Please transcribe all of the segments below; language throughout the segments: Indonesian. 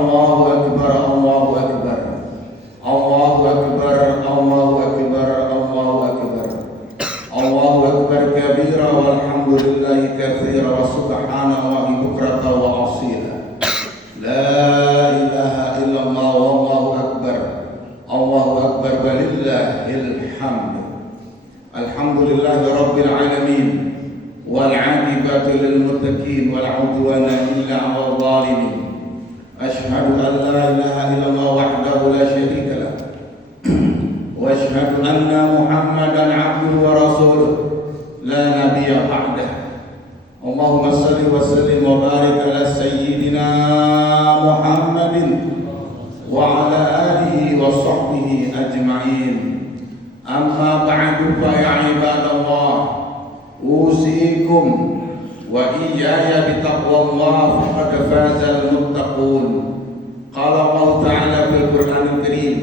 Allahu Akbar, Allahu Akbar, Allahu Akbar, Allahu Akbar, Allahu Akbar, Allahu Akbar kabira walhamdulillahi katsira wa subhanallahi bukratan wa asila. La ilaha illallah wallahu akbar, Allahu akbar walillahil hamd. Alhamdulillahi rabbil alamin wal 'aqibatu lil muttaqin wal 'udwana illa 'alal zalimin. Asyhadu an la ilaha illallah wahdahu la syarika lah wa asyhadu anna Muhammadan 'abduhu wa rasuluh la nabiyya ba'dah. Allahumma shalli wa sallim wa barik ala sayyidina Muhammadin wa ala alihi wa sahbihi ajma'in. Amma ba'du fa ya ibadallah, usikum wa iyaya bitaqwallah faqad fazal muttaqun. Qala Allah ta'ala fil Qur'anil Karim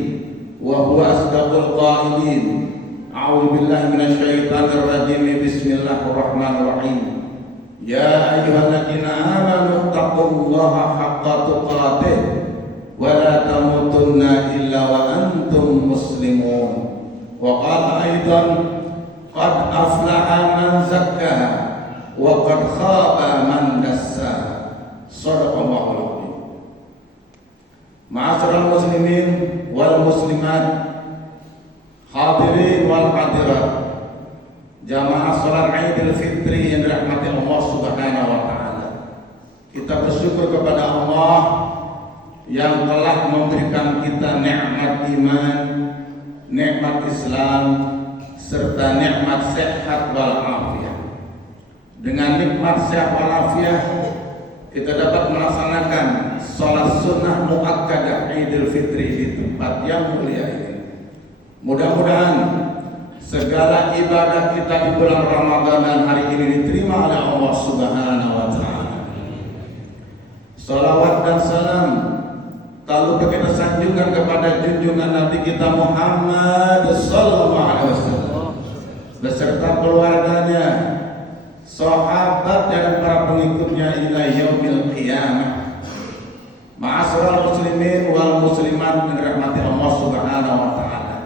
wa huwa asdaqul qailin. A'udzu billahi minasy syaithanir rajim. Bismillahirrahmanirrahim. Ya ayyuhalladzina amanu taqullaha haqqa tuqatih wa la tamutunna illa wa antum muslimun. Wa qala aidan qad aflaha man zakkaha wa qad khaba man dassaha. Shadaqallahul azim. Ma'asyiral muslimin wal muslimat, hadirin wal hadirat, jamaah salat Idul Fitri yang dirahmati Allah Subhanahu wa taala. Kita bersyukur kepada Allah yang telah memberikan kita nikmat iman, nikmat Islam, serta nikmat sehat wal afiat. Dengan nikmat sehat wal afiat kita dapat melaksanakan salat sunnah muakkadah Idul Fitri di tempat yang mulia ini. Mudah-mudahan segala ibadah kita di bulan Ramadan dan hari ini diterima oleh Allah Subhanahu wa taala. Salawat dan salam tak lupa kita sanjungkan kepada junjungan Nabi kita Muhammad sallallahu alaihi wasallam beserta keluarganya, sahabat dan para pengikutnya ila yaumil qiyamah. Ma'asyiral muslimin wal muslimat yang dirahmati Allah Subhanahu wa taala.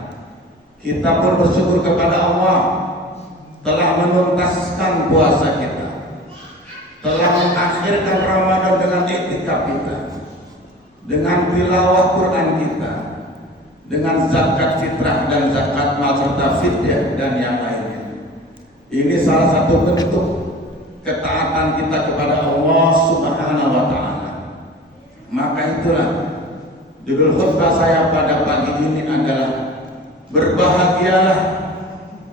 Kita pun bersyukur kepada Allah telah menuntaskan puasa kita, telah mengakhirkan Ramadan dengan iktikaf kita, dengan tilawah Quran kita, dengan zakat fitrah dan zakat mal serta fidyah dan yang lainnya. Ini salah satu bentuk ketaatan kita kepada Allah Subhanahu wa taala. Maka itulah judul khutbah saya pada pagi ini adalah berbahagialah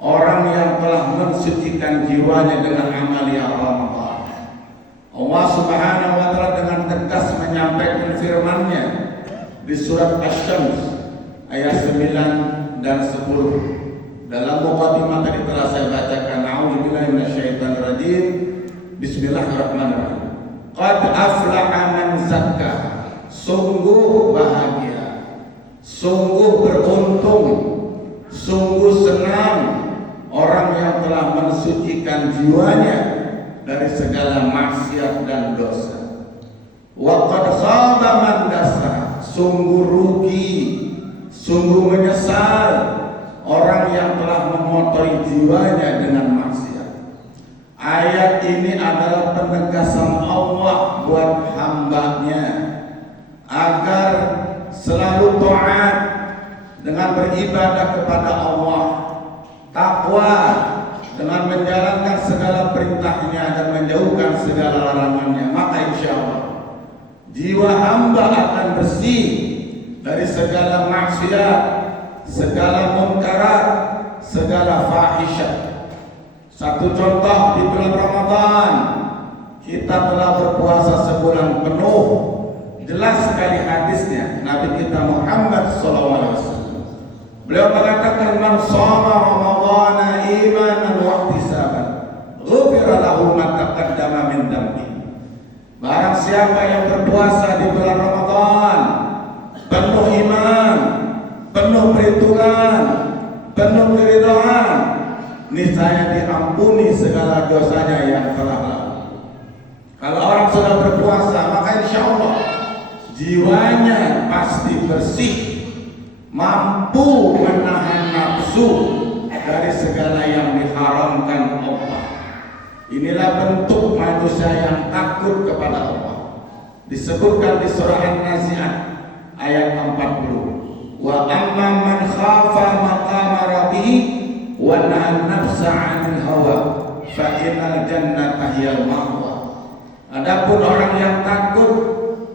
orang yang telah mensucikan jiwanya dengan amalia Ramadan. Allah Subhanahu wa taala dengan tegas menyampaikan firman-Nya di surat Asy-Syams ayat 9 dan 10. Dalam mukadimah tadi telah saya bacakan, a'udzubillahi minasyaitonir rajim. Bismillahirrahmanirrahim. Qad aflaha man zakkaha. Sungguh bahagia, sungguh beruntung, sungguh senang orang yang telah mensucikan jiwanya dari segala maksiat dan dosa. Wa qad khaba man dassaha. Sungguh rugi, sungguh menyesal orang yang telah mengotori jiwanya dengan maksiat. Ayat ini adalah penegasan Allah buat hamba-Nya agar selalu taat dengan beribadah kepada Allah, takwa dengan menjalankan segala perintahnya dan menjauhkan segala larangannya. Maka insya Allah jiwa hamba akan bersih dari segala maksiat, segala munkarat, segala fahisyah. Satu contoh, di bulan Ramadan kita telah berpuasa sebulan penuh. Jelas sekali hadisnya Nabi kita Muhammad SAW. Beliau mengatakan, man shoma ramadhana imanan wa ihtisaban ghufira lahu ma taqaddama min dhanbi. Barang siapa yang berpuasa di bulan Ramadan penuh iman, penuh perhitungan, penuh keridhaan, niscaya diampuni segala dosanya yang telah lalu. Kalau orang sudah berpuasa, maka insya Allah jiwanya pasti bersih, mampu menahan nafsu dari segala yang diharamkan Allah. Inilah bentuk manusia yang takut kepada Allah. Disebutkan di surah An-Nazi'at ayat 40. Wa amma man khafa maqama rabbih wa nahan nafsa 'anil hawa fa innal jannata hiyal ma'wa. Adapun orang yang takut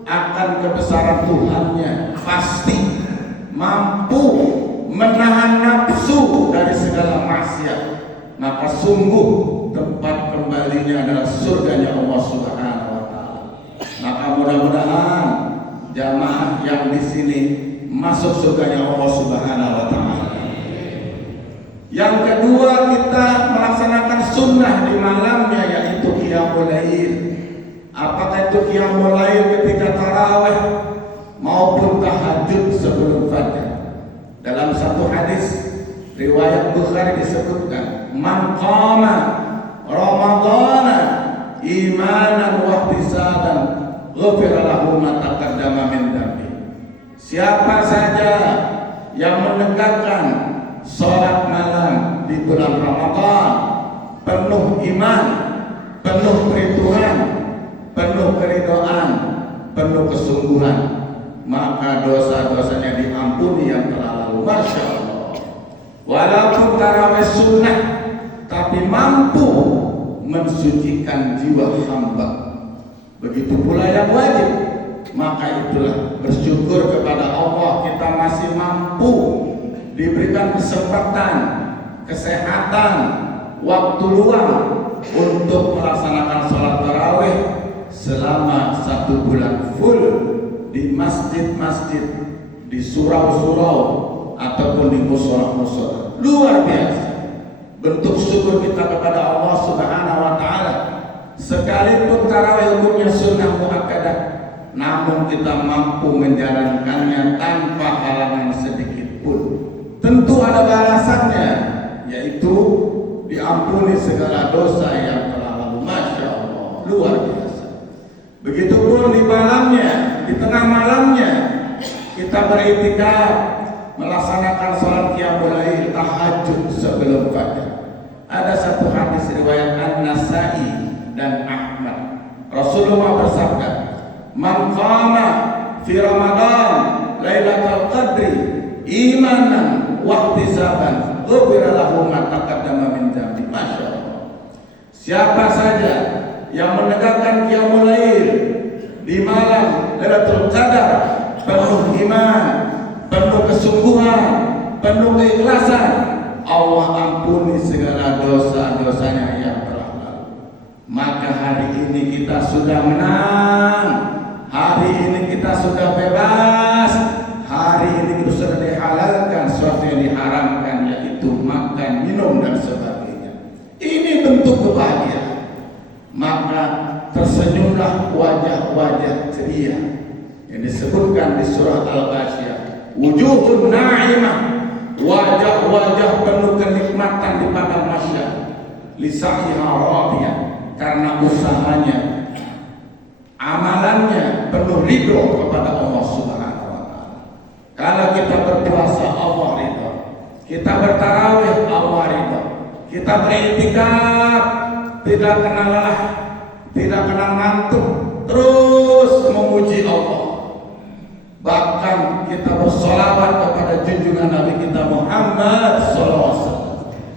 akan kebesaran Tuhannya pasti mampu menahan nafsu dari segala maksiat, maka sungguh tempat kembalinya adalah surganya Allah Subhanahu wa taala. Maka mudah-mudahan jamaah yang di sini masuk surganya Allah Subhanahu wa taala. Yang kedua, kita melaksanakan sunnah di malamnya, yaitu qiyamul lail. Apakah itu qiyamul lail ketika tarawih maupun tahajud sebelum fajar? Dalam satu hadis riwayat Bukhari disebutkan, man qama ramadhana imanan wa ihtisaban ghufira lahu ma taqaddama min dhanbi. Siapa saja yang menegakkan salat malam di bulan Ramadan penuh iman, penuh perhitungan, penuh keridhaan, penuh kesungguhan, maka dosa-dosanya diampuni yang telah lalu. Masya Allah. Walaupun tarawih sunnah, tapi mampu mensucikan jiwa hamba. Begitu pula yang wajib. Maka itulah bersyukur kepada Allah, kita masih mampu diberikan kesempatan, kesehatan, waktu luang untuk melaksanakan sholat tarawih selama 1 bulan full di masjid-masjid, di surau-surau ataupun di mushola-mushola. Luar biasa bentuk syukur kita kepada Allah Subhanahu wa taala. Sekalipun tarawih hukumnya sunnah muakkadah, namun kita mampu menjalankannya tanpa halangan sedikit pun. Tentu ada balasannya, yaitu diampuni segala dosa yang telah lalu. Masya Allah, luar biasa. Begitupun di malamnya, di tengah malamnya kita beriktikaf, melaksanakan sholat qiyamul lail, tahajud sebelum fajar. Ada satu hadis riwayat An-Nasa'i dan Ahmad. Rasulullah bersabda, man qama fi Ramadan lailatul qadri imanan wa ihtisaban ghufira lahu ma taqaddama min dhanbi. Masya Allah. Siapa saja yang menegakkan qiyamul lail di malam Lailatul Qadar penuh iman, penuh kesungguhan, penuh keikhlasan, Allah ampuni segala dosa-dosanya yang telah lalu. Maka hari ini kita sudah menang, hari ini kita sudah bebas, hari ini kita sudah dihalalkan sesuatu yang diharamkan, yaitu makan, minum dan sebagainya. Ini bentuk kebahagiaan. Maka tersenyumlah wajah-wajah ceria yang disebutkan di surah Al-Ghasyiyah, wujuhun na'imah, wajah-wajah penuh kenikmatan di padang mahsyar, lisa'iha radiyah, karena usahanya, amalannya penuh ridho kepada Allah Subhanahu wa taala. Kalau kita berpuasa, Allah ridho. Kita bertarawih, Allah ridho. Kita beriktikaf, tidak kenal lelah, tidak kenal ngantuk, terus memuji Allah. Bahkan kita bersolawat kepada junjungan Nabi kita Muhammad SAW.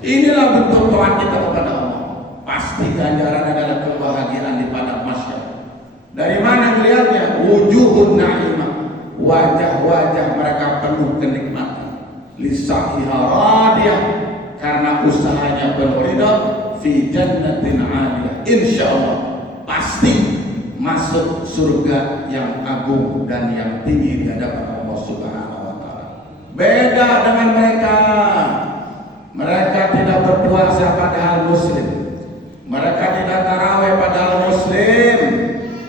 Inilah bentuk taat kita kepada Allah. Pasti ganjaran adalah kebahagiaan di padang mahsyar. Dari mana melihatnya? Wujuhun na'imah, wajah-wajah mereka penuh kenikmatan, lisa'iha radiyah, karena usahanya penuh ridha, fi jannatin 'aliyah. Insyaallah pasti masuk surga yang agung dan yang tinggi di hadapan Allah Subhanahu wa taala. Beda dengan mereka. Mereka tidak berpuasa padahal muslim. Mereka tidak tarawih padahal muslim.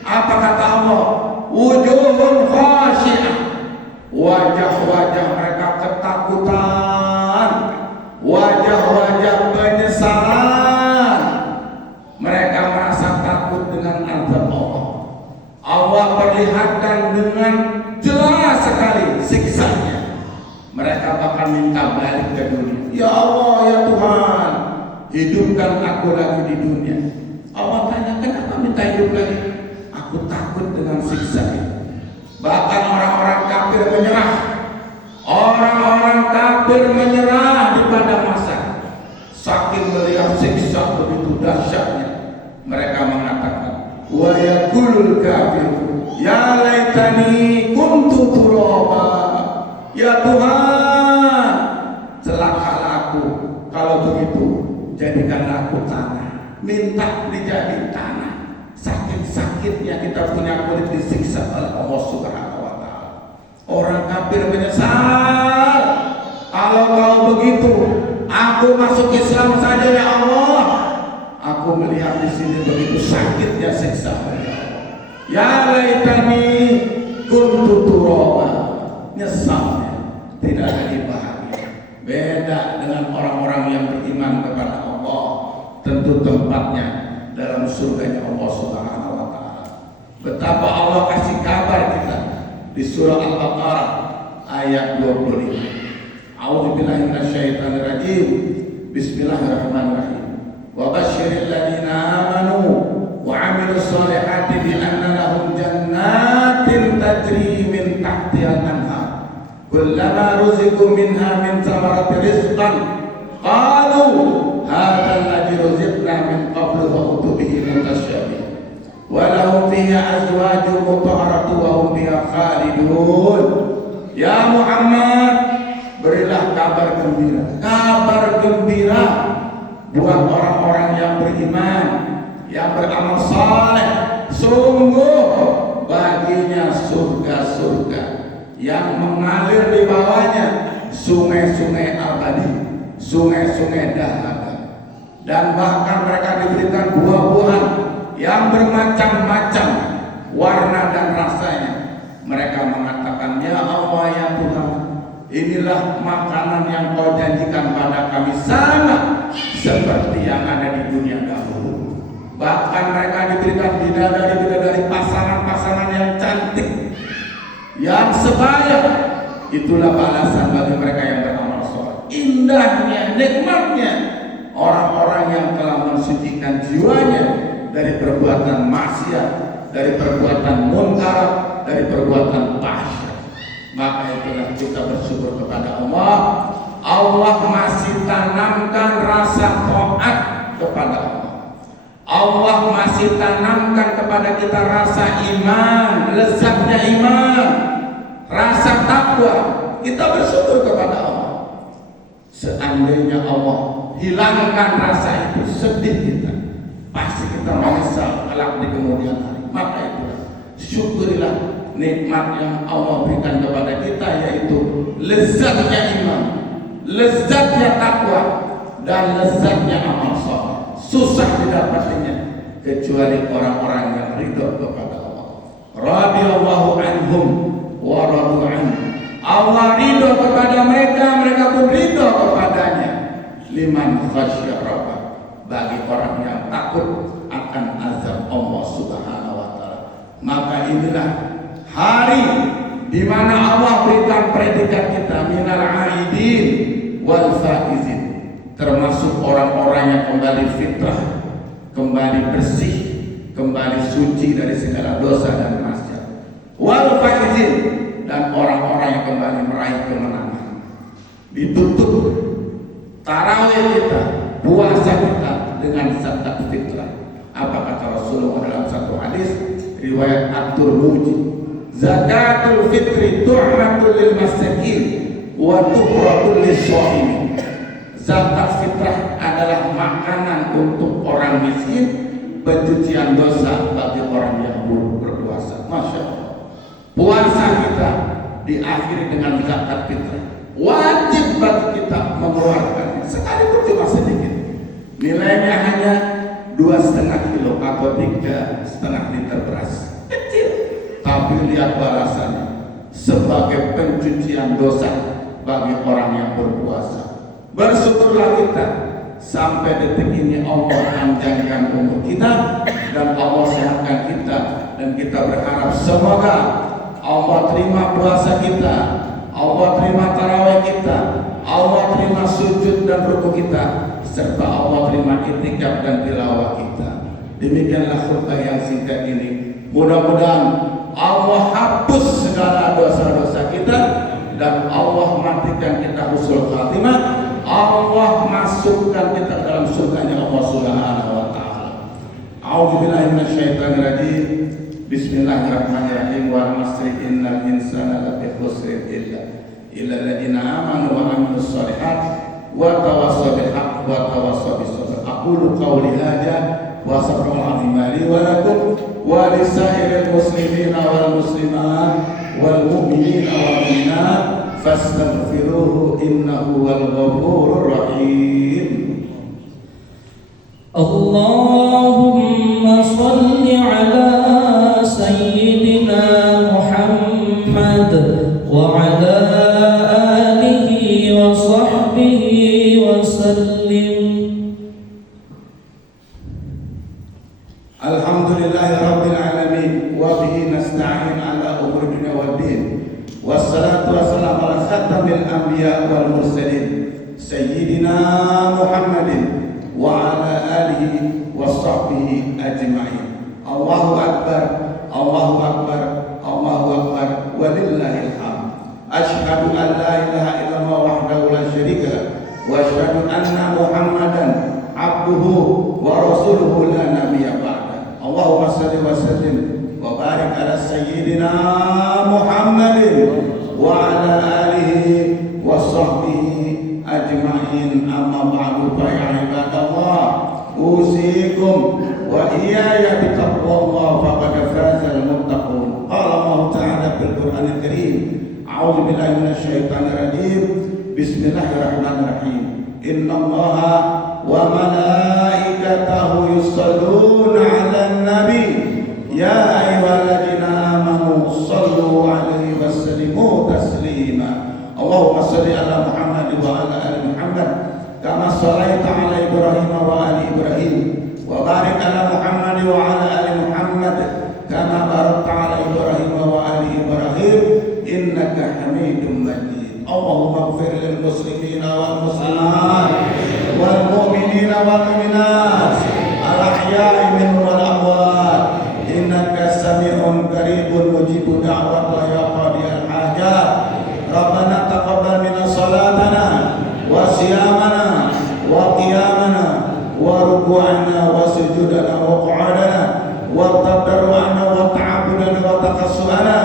Apa kata Allah? Wujuhun khashi'ah. Wajah-wajah mereka ketakutan. Wajah-wajah penyesalan. Mereka merasa takut dengan azab Allah. Allah perlihatkan dengan hidupkan aku lagi di dunia. Allah tanya, kenapa minta hidup lagi? Aku takut dengan siksa itu. Bahkan orang-orang kafir menyerah. Orang-orang kafir menyerah di padang mahsyar. Saking melihat siksa begitu dahsyatnya, mereka mengatakan, wa yaqulul kafir ya laitani kuntu turaba. Ya Tuhan, celakalah aku kalau begitu, jadikanlah aku tanah. Minta dijadi tanah. Sakit-sakitnya kita punya kulit disiksa oleh Allah Subhanahu wa Ta'ala. Orang kafir menyesal. Kalau begitu, aku masuk Islam saja ya Allah. Aku melihat di sini begitu sakitnya siksa. Ya laitani kuntu turaba. Nyesalnya, tidak lagi bahagia. Beda dengan orang-orang yang beriman kepada Allah. Tentu tempatnya dalam surganya Allah Subhanahu wa Ta'ala. Betapa Allah kasih kabar kita di surah Al-Baqarah ayat 25. A'udzubillahi minasyaitonir rajim. Bismillahirrahmanirrahim. Wa basyiril ladzina amanu wa 'amilus shalihati bi anna lahum jannatin tajri min tahtihal anhar. Kullama ruziqu minha min thamarati rizqan qalu hadha alladhi ruziqna min qablu wa utubihi mutasyabih wa lahum fiha azwajun mutahharatu wa hum fiha khalidun. Ya Muhammad, berilah kabar gembira buat orang-orang yang beriman, yang beramal saleh. Sungguh baginya surga-surga yang mengalir di bawahnya sungai-sungai abadi, sungai-sungai dahaga, dan bahkan mereka diberikan buah-buahan yang bermacam-macam warna dan rasanya. Mereka mengatakan, ya Allah ya Tuhan, inilah makanan yang kau janjikan pada kami, sama seperti yang ada di dunia dahulu. Bahkan mereka diberikan bidadari-bidadari, pasangan-pasangan yang cantik, yang sebaya. Itulah balasan bagi mereka yang beramal saleh. Indahnya, nikmatnya orang-orang yang telah mensucikan jiwanya dari perbuatan maksiat, dari perbuatan munkar, dari perbuatan fahsyat. Maka itulah kita bersyukur kepada Allah. Allah masih tanamkan rasa taat kepada Allah. Allah masih tanamkan kepada kita rasa iman, lezatnya iman, rasa takwa. Kita bersyukur kepada Allah. Seandainya Allah hilangkan rasa itu, sedih kita, pasti kita menyesal kelak di kemudian hari. Maka itulah, syukurilah nikmat yang Allah berikan kepada kita, yaitu lezatnya iman, lezatnya takwa, dan lezatnya amal saleh. Susah didapatinya kecuali orang-orang yang ridho kepada Allah. Radhiyallahu anhum wa radu anhu. Allah ridho kepada mereka, mereka pun ridho kepadanya. Liman khasyya rabbah, bagi orang yang takut akan azab Allah Subhanahu wa Ta'ala. Maka inilah hari di mana Allah berikan predikat kita, minal aidin wal faizin, termasuk orang-orang yang kembali fitrah, kembali bersih, kembali suci dari segala dosa dan maksiat. Wal faizin, dan orang-orang yang kembali meraih kemenangan. Ditutup tarawih kita, puasa kita dengan zakat fitrah. Apa kata Rasulullah dalam satu hadis riwayat At-Tirmidzi? Zakatul fitri tu'matul lil masakin wa tuqratul lis-shaimin. Zakat fitrah adalah makanan untuk orang miskin, pencucian dosa bagi orang yang berpuasa. Masya Allah. Puasa kita diakhiri dengan zakat fitrah. Wajib bagi kita mengeluarkannya, sekalipun cuma sedikit. Nilainya hanya 2,5 kilo atau 3,5 liter beras. Kecil, tapi lihat balasannya sebagai pencucian dosa bagi orang yang berpuasa. Bersyukurlah kita sampai detik ini Allah panjangkan umur kita dan Allah sehatkan kita, dan kita berharap semoga Allah terima puasa kita, Allah terima tarawih kita, Allah terima sujud dan ruku kita, serta Allah terima i'tikaf dan tilawah kita. Demikianlah khutbah yang singkat ini. Mudah-mudahan Allah hapus segala dosa-dosa kita dan Allah matikan kita husnul khatimah. Allah masukkan kita dalam surganya Allah Subhanahu wa taala. A'udzubillahi minasyaitonir rajim. Bismillahirrahmanirrahim. Wal 'asri innal insana lafi khusrin illa alladziina aamanu wa 'amilus shalihaat wa tawassaw bil haqqi wa tawassaw bis sabr. Aqulu qawli hadza wa astaghfirullaha li wa lakum wa lisairil muslimina wal muslimat wal mu'minina wal mu'minat fastaghfiruhu innahu wal ghafurur rahim. Allahumma shalli ala sayyidina Muhammad wa ala alihi wa sahbihi wa sallim. Alhamdulillahi rabbil alamin wa bihi nasta'in ala umuri dunya waddin. Wassalatu wassalamu ala khatamil anbiya wal mursalin sayyidina Muhammadin wa ala alihi wa sahbihi ajma'in. Allahu akbar, Allahu akbar, Allahu akbar, walillahil hamd. Asyhadu an la ilaha illallah wahdahu la syarika lah wa asyhadu anna Muhammadan abduhu wa rasuluhu la nabiyya ba'da. Allahumma shalli wa sallim wa barik ala sayyidina Muhammadin wa ala alihi wa sahbihi ajma'in. Amma ba'du, fa ya ibadallah, usikum wa iyaya bitaqwallah faqad fazal muttaqun. Qala Allah ta'ala fil Qur'anil Karim, a'udzu billahi minasyaitonir rajim. Bismillahirrahmanirrahim. Innallaha wa malaikatahu yusholluna 'alan nabi ya ayyuhalladzina amanu shallu 'alaihi wa sallimu taslima. Allahumma shalli ala Muhammad wa ala ali Muhammad kama shallaita ala Ibrahim wa ali Ibrahim wa barik ala Muhammad wa ala ali Muhammad kama barakta ala Ibrahim wa ali Ibrahim innaka Hamidum Majid. Allahumma ighfir lil muslimina wal muslimat wal mu'minina wal mu'minat al ahya'i minhum wal amwat innaka sami'un qaribun mujibud da'wat ya qadiyal hajat. Rabbana taqabbal minna salatana wa siyamana wa qiyamana wa ruku'ana wa sujudana wa qu'udana wa tadarru'ana wa ta'abbudana wa taqassu'ana